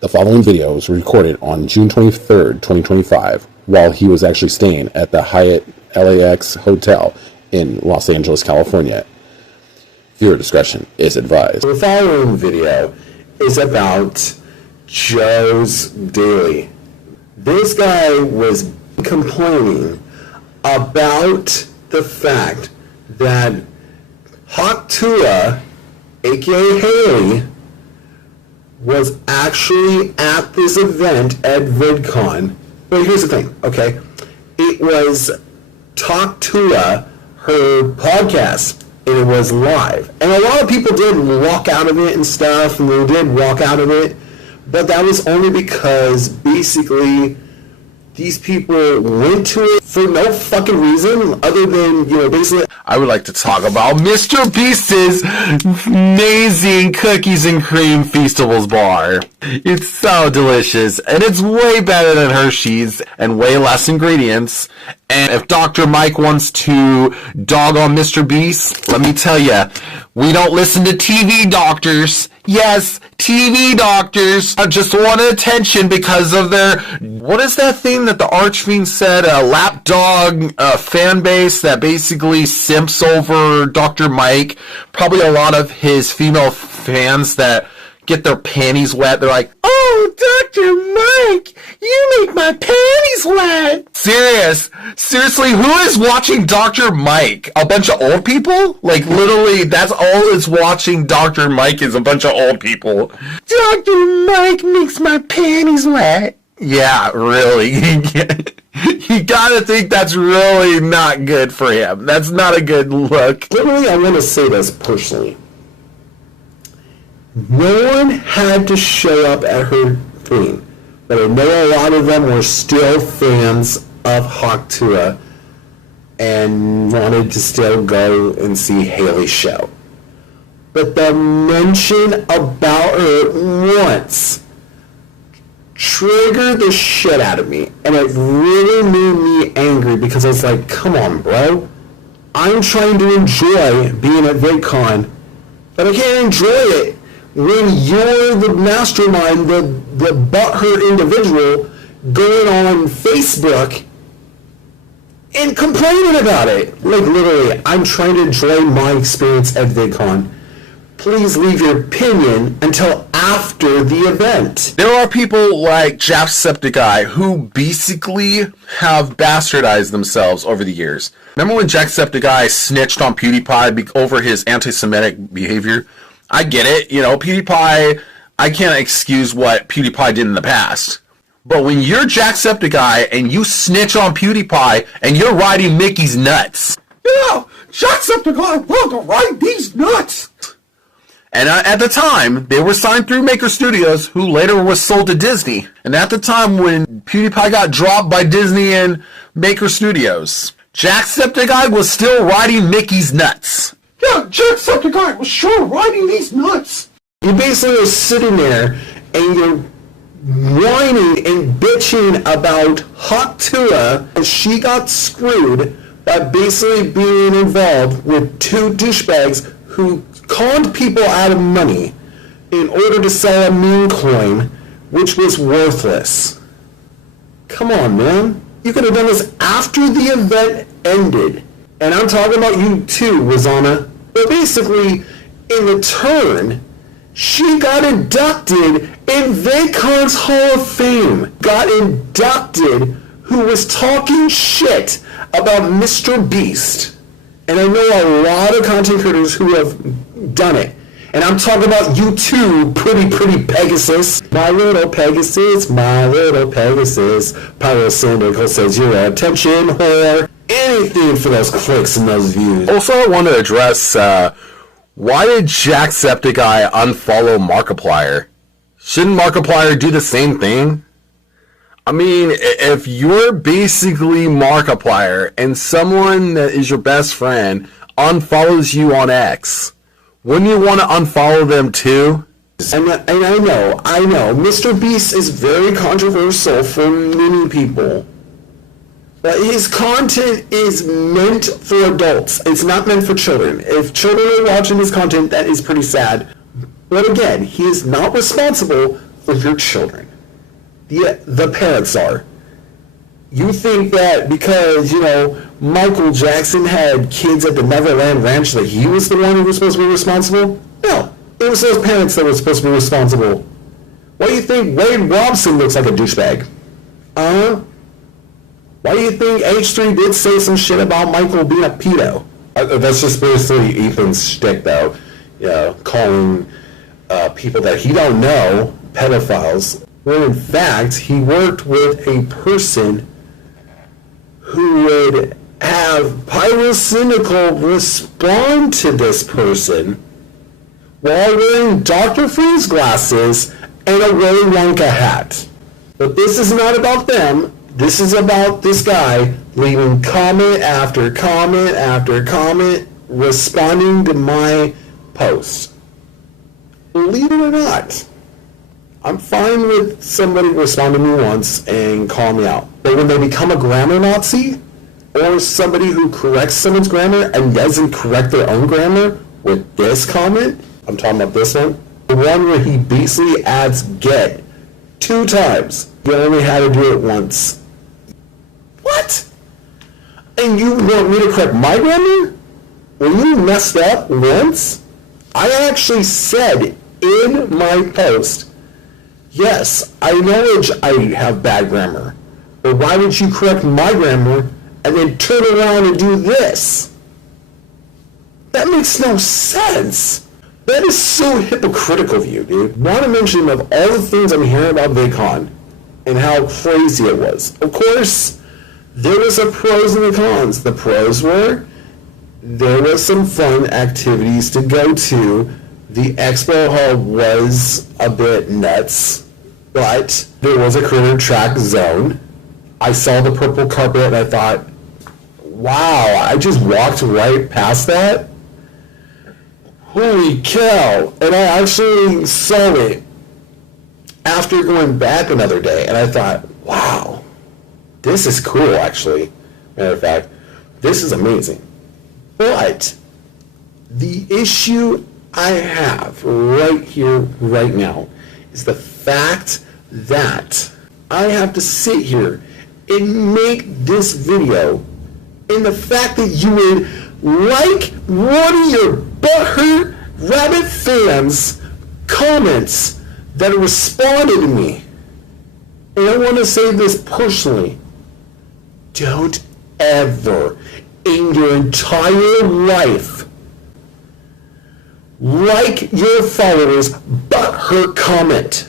The following video was recorded on June 23rd, 2025, while he was actually staying at the Hyatt LAX Hotel in Los Angeles, California. Viewer discretion is advised. The following video is about Joe's Daily. This guy was complaining about the fact that Hawk Tua, aka Haley, was actually at this event at VidCon. But here's the thing, okay? It was Talk Tua, her podcast, and it was live. And a lot of people did walk out of it and stuff, and they did walk out of it. But that was only because basically these people went to it for no fucking reason other than, basically... I would like to talk about Mr. Beast's amazing cookies and cream Feastables bar. It's so delicious, and it's way better than Hershey's, and way less ingredients. And if Dr. Mike wants to dog on Mr. Beast, let me tell you, we don't listen to TV doctors. Yes, TV doctors just want attention because of their... What is that thing that the Archfiend said? A lapdog fan base that basically simps over Dr. Mike. Probably a lot of his female fans that get their panties wet. They're like, "Oh, Dr. Mike, you make my panties wet." Seriously, who is watching Dr. Mike? A bunch of old people? Like, literally, that's all is watching Dr. Mike is a bunch of old people. Dr. Mike makes my panties wet. Yeah, really. You gotta think that's really not good for him. That's not a good look. Literally, I'm gonna say this personally. No one had to show up at her thing, but I know a lot of them were still fans of Hawk Tua and wanted to still go and see Haley's show. But the mention about her once triggered the shit out of me, and it really made me angry because I was like, come on, bro. I'm trying to enjoy being at VidCon, but I can't enjoy it when you're the mastermind, the butthurt individual going on Facebook and complaining about it. Like, literally, I'm trying to enjoy my experience at VidCon. Please leave your opinion until after the event. There are people like Jacksepticeye who basically have bastardized themselves over the years. Remember when Jacksepticeye snitched on PewDiePie over his anti-Semitic behavior? I get it, PewDiePie, I can't excuse what PewDiePie did in the past. But when you're Jacksepticeye and you snitch on PewDiePie and you're riding Mickey's nuts. Yeah, Jacksepticeye will to ride these nuts. And at the time, they were signed through Maker Studios, who later was sold to Disney. And at the time when PewDiePie got dropped by Disney and Maker Studios, Jacksepticeye was still riding Mickey's nuts. Yeah, Jacksepticeye was sure riding these nuts. You basically are sitting there and you're whining and bitching about Hawk Tua, and she got screwed by basically being involved with two douchebags who conned people out of money in order to sell a meme coin, which was worthless. Come on, man. You could have done this after the event ended. And I'm talking about you too, Rosanna. But basically, in return, she got inducted in VidCon's Hall of Fame. Got inducted who was talking shit about Mr. Beast. And I know a lot of content creators who have done it. And I'm talking about you too, pretty Pegasus. My little Pegasus, Pyrosyndical says you're a attention whore. Anything for those clicks and those views. Also, I want to address, why did Jacksepticeye unfollow Markiplier? Shouldn't Markiplier do the same thing? I mean, if you're basically Markiplier and someone that is your best friend unfollows you on X, wouldn't you want to unfollow them too? And I know, Mr. Beast is very controversial for many people. But his content is meant for adults. It's not meant for children. If children are watching his content, that is pretty sad. But again, he is not responsible with your children. The parents are. You think that because, Michael Jackson had kids at the Neverland Ranch that he was the one who was supposed to be responsible? No. It was those parents that were supposed to be responsible. Why do you think Wade Robson looks like a douchebag? Why do you think H3 did say some shit about Michael being a pedo? That's just basically Ethan's shtick, though. Calling people that he don't know pedophiles. When in fact, he worked with a person who would have Pyrocynical respond to this person while wearing Dr. Freeze glasses and a Willy Wonka hat. But this is not about them. This is about this guy leaving comment after comment after comment, responding to my post. Believe it or not, I'm fine with somebody responding to me once and call me out. But when they become a grammar Nazi, or somebody who corrects someone's grammar and doesn't correct their own grammar with this comment, I'm talking about this one, the one where he basically adds get 2 times. You only had to do it once. What? And you want me to correct my grammar? When you messed up once, I actually said in my post, yes, I acknowledge I have bad grammar, but why would you correct my grammar and then turn around and do this? That makes no sense. That is so hypocritical of you, dude. Not to mention of all the things I'm hearing about VidCon and how crazy it was. Of course, there was the pros and the cons. The pros were there was some fun activities to go to. The expo hall was a bit nuts, but there was a critter track zone. I saw the purple carpet and I thought, wow, I just walked right past that? Holy cow. And I actually saw it after going back another day, and I thought, wow, this is cool, actually. Matter of fact, this is amazing. But the issue I have right here, right now, is the fact that I have to sit here and make this video, and the fact that you would like one of your butthurt rabbit fans' comments that responded to me. And I want to say this personally. Don't ever in your entire life like your followers' butthurt comment.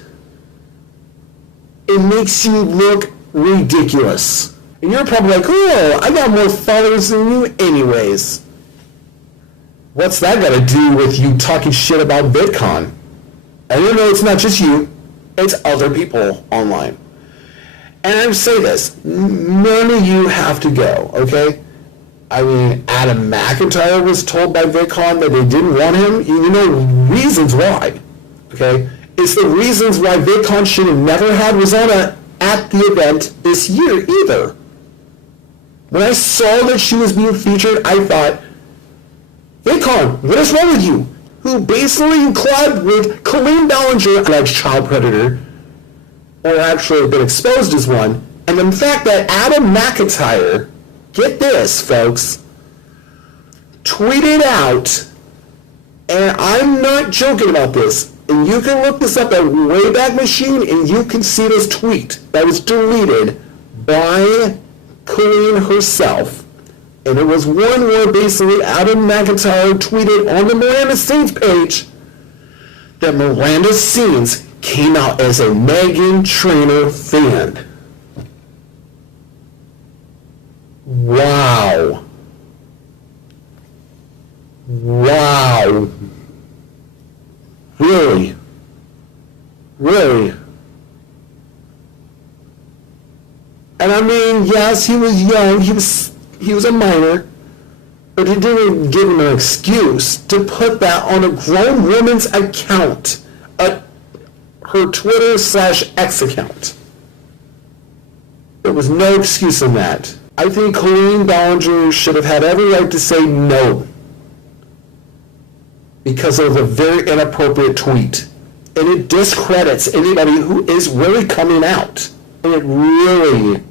It makes you look ridiculous. And you're probably like, oh, I got more followers than you anyways. What's that got to do with you talking shit about VidCon? And you know it's not just you, it's other people online. And I say this, none of you have to go, okay? I mean, Adam McIntyre was told by VidCon that they didn't want him. You know reasons why, okay? It's the reasons why VidCon should have never had Rosanna at the event this year either. When I saw that she was being featured, I thought, VidCon, what is wrong with you? Who basically collabed with Colleen Ballinger, alleged child predator, or actually been exposed as one, and the fact that Adam McIntyre, get this, folks, tweeted out, and I'm not joking about this, and you can look this up at Wayback Machine, and you can see this tweet that was deleted by Colleen herself. And it was one where basically Adam McIntyre tweeted on the Miranda Scenes page that Miranda Scenes came out as a Meghan Trainor fan. Wow. Wow. Really? Really? And I mean, yes, he was young, he was a minor, but it didn't give him an excuse to put that on a grown woman's account, her Twitter/X account. There was no excuse in that. I think Colleen Ballinger should have had every right to say no because of a very inappropriate tweet. And it discredits anybody who is really coming out. And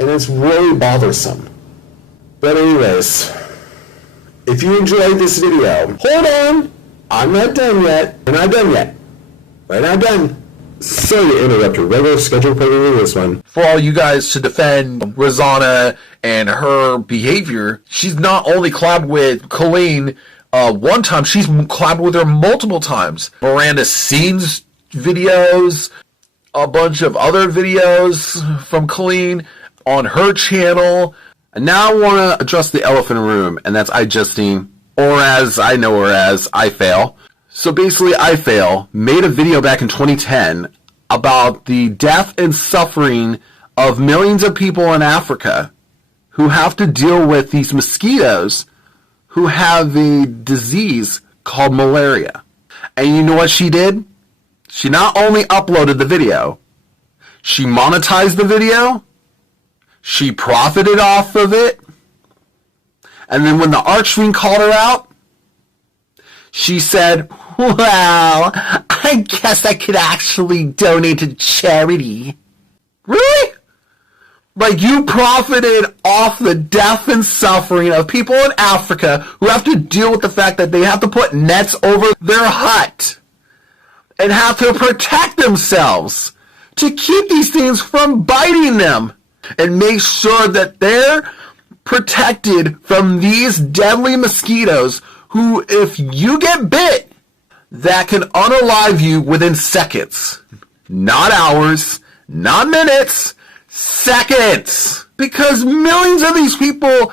it's really bothersome. But anyways, if you enjoyed this video, hold on, I'm not done yet. We're not done yet. We're not done. Sorry to interrupt your regular scheduled programming this one. For all you guys to defend Rosanna and her behavior, she's not only collabed with Colleen one time, she's collabed with her multiple times. Miranda Scenes videos, a bunch of other videos from Colleen on her channel. And now I want to address the elephant in the room, and that's iJustine, or as I know her as, I Fail. So basically, I Fail made a video back in 2010 about the death and suffering of millions of people in Africa who have to deal with these mosquitoes who have a disease called malaria. And you know what she did? She not only uploaded the video, she monetized the video, she profited off of it, and then when the Archfiend called her out, she said, well, I guess I could actually donate to charity. Really? Like, you profited off the death and suffering of people in Africa who have to deal with the fact that they have to put nets over their hut and have to protect themselves to keep these things from biting them and make sure that they're protected from these deadly mosquitoes who, if you get bit, that can unalive you within seconds. Not hours, not minutes, seconds. Because millions of these people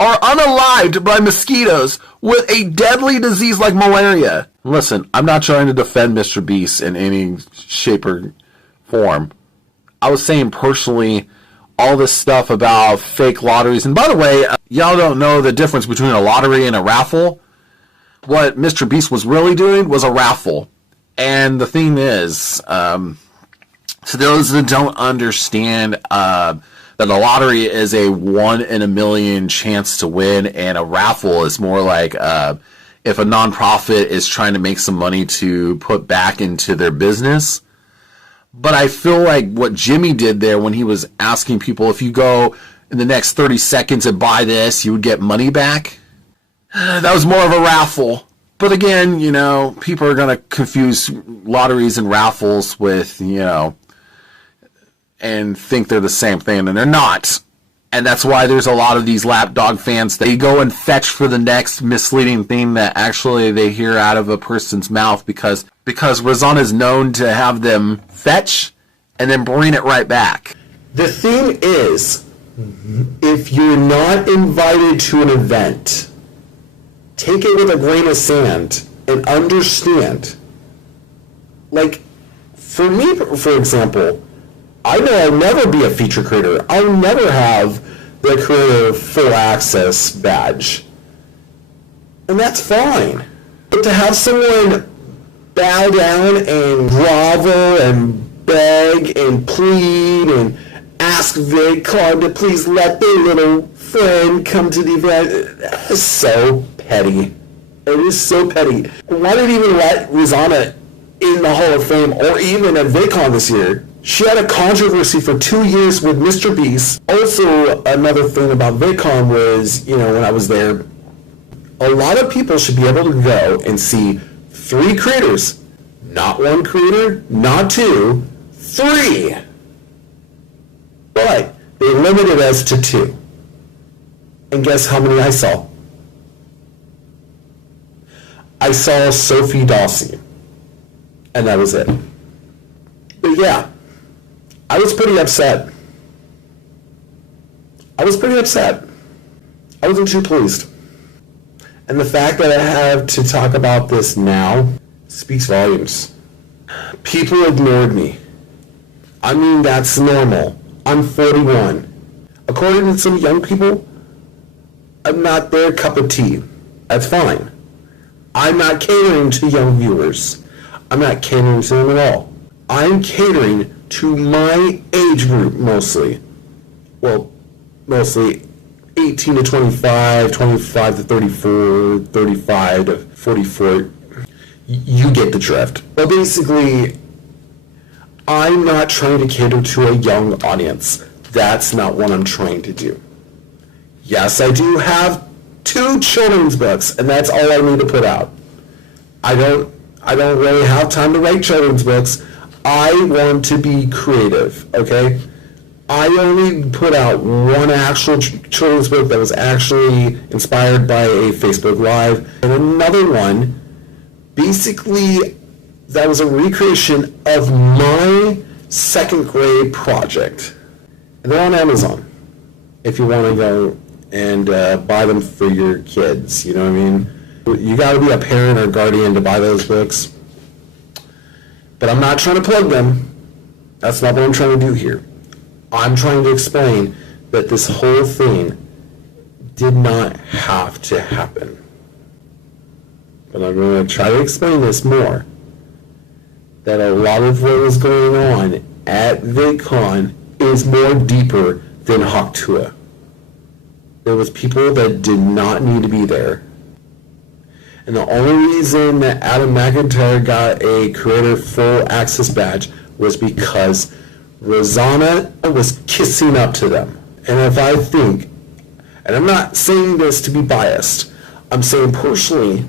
are unalived by mosquitoes with a deadly disease like malaria. Listen, I'm not trying to defend Mr. Beast in any shape or form. I was saying personally, all this stuff about fake lotteries. And by the way, y'all don't know the difference between a lottery and a raffle. What Mr. Beast was really doing was a raffle. And the thing is, to those that don't understand that a lottery is a 1 in a million chance to win, and a raffle is more like if a nonprofit is trying to make some money to put back into their business. But I feel like what Jimmy did there when he was asking people, if you go in the next 30 seconds and buy this, you would get money back. That was more of a raffle. But again, you know, people are going to confuse lotteries and raffles with, you know, and think they're the same thing, and they're not. And that's why there's a lot of these lapdog fans that they go and fetch for the next misleading thing that actually they hear out of a person's mouth because Rosanna is known to have them fetch and then bring it right back. The thing is, if you're not invited to an event, take it with a grain of sand and understand. Like, for me, for example, I know I'll never be a feature creator. I'll never have the creator full access badge. And that's fine. But to have someone bow down and grovel and beg and plead and ask VidCon to please let their little friend come to the event, that is so petty. It is so petty. Why did he even let Rosanna in the Hall of Fame or even at VidCon this year? She had a controversy for 2 years with Mr. Beast. Also, another thing about VidCon was, you know, when I was there, a lot of people should be able to go and see 3 creators. Not 1 creator, not 2, 3. But they limited us to 2. And guess how many I saw? I saw Sophie Dawsey. And that was it. But yeah, I was pretty upset. I wasn't too pleased. And the fact that I have to talk about this now speaks volumes. People ignored me. I mean, that's normal. I'm 41. According to some young people, I'm not their cup of tea. That's fine. I'm not catering to young viewers. I'm not catering to them at all. I'm catering to my age group mostly. Well, mostly 18 to 25, 25 to 34, 35 to 44. You get the drift. But basically, I'm not trying to cater to a young audience. That's not what I'm trying to do. Yes, I do have 2 children's books, and that's all I need to put out. I don't really have time to write children's books. I want to be creative, okay? I only put out 1 actual children's book that was actually inspired by a Facebook Live, and another one, basically, that was a recreation of my 2nd grade project. And they're on Amazon, if you want to go and buy them for your kids, you know what I mean? You got to be a parent or guardian to buy those books. But I'm not trying to plug them. That's not what I'm trying to do here. I'm trying to explain that this whole thing did not have to happen. But I'm going to try to explain this more. That a lot of what was going on at VidCon is more deeper than Hawktua. There was people that did not need to be there. And the only reason that Adam McIntyre got a Creator Full Access badge was because Rosanna was kissing up to them. And if I think, and I'm not saying this to be biased, I'm saying personally,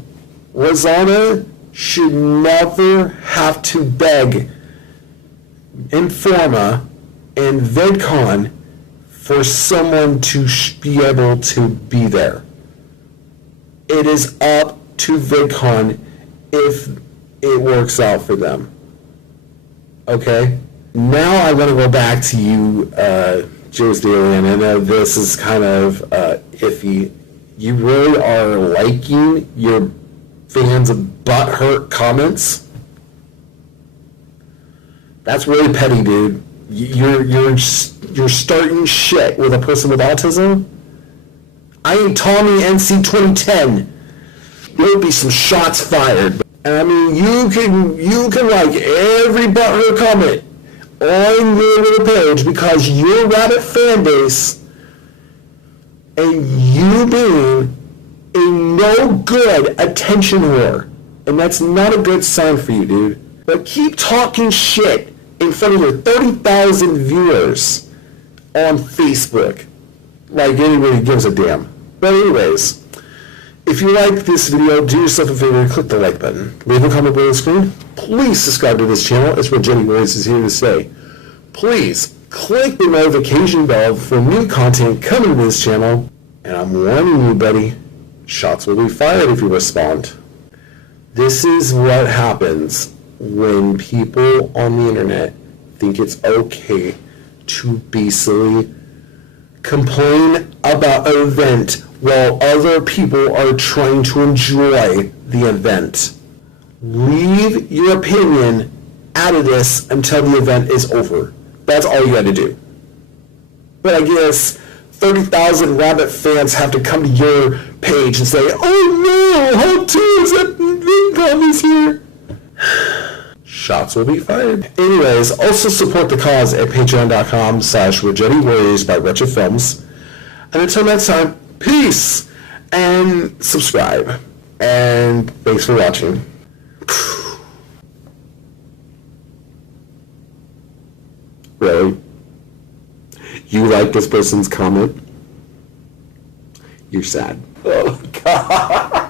Rosanna should never have to beg Informa and VidCon for someone to be able to be there. It is up to VidCon if it works out for them. Okay? Now I want to go back to you, Joe's Daily, and I know this is kind of iffy. You really are liking your fans' butthurt comments? That's really petty, dude. You're starting shit with a person with autism? I ain't Tommy NC 2010. There'll be some shots fired. And I mean, you can like every butthurt comment on your little page because you're Rabbit fan base and you being a no good attention whore. And that's not a good sign for you, dude. But keep talking shit in front of your 30,000 viewers on Facebook. Like anybody gives a damn. But anyways, if you like this video, do yourself a favor, click the like button. Leave a comment below the screen. Please subscribe to this channel. It's what Jenny Royce is here to say. Please click the notification bell for new content coming to this channel. And I'm warning you, buddy, shots will be fired if you respond. This is what happens when people on the internet think it's okay to basically complain about an event while other people are trying to enjoy the event. Leave your opinion out of this until the event is over. That's all you got to do. But I guess 30,000 Rabbit fans have to come to your page and say, oh no, how too is that VidCon is here? Shots will be fired. Anyways, also support the cause at patreon.com/RogettiWarriors by Wretched Films. And until next time, peace and subscribe. And thanks for watching. Really? You like this person's comment? You're sad. Oh, God.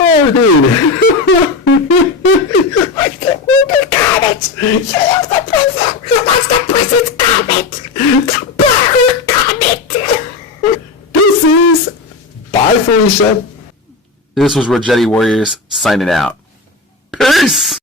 Oh, dude. You like the comments. You love the person who likes the person's comment. The butthurt comment. This is... Bye, Felicia. This was Rogetti Warriors signing out. Peace!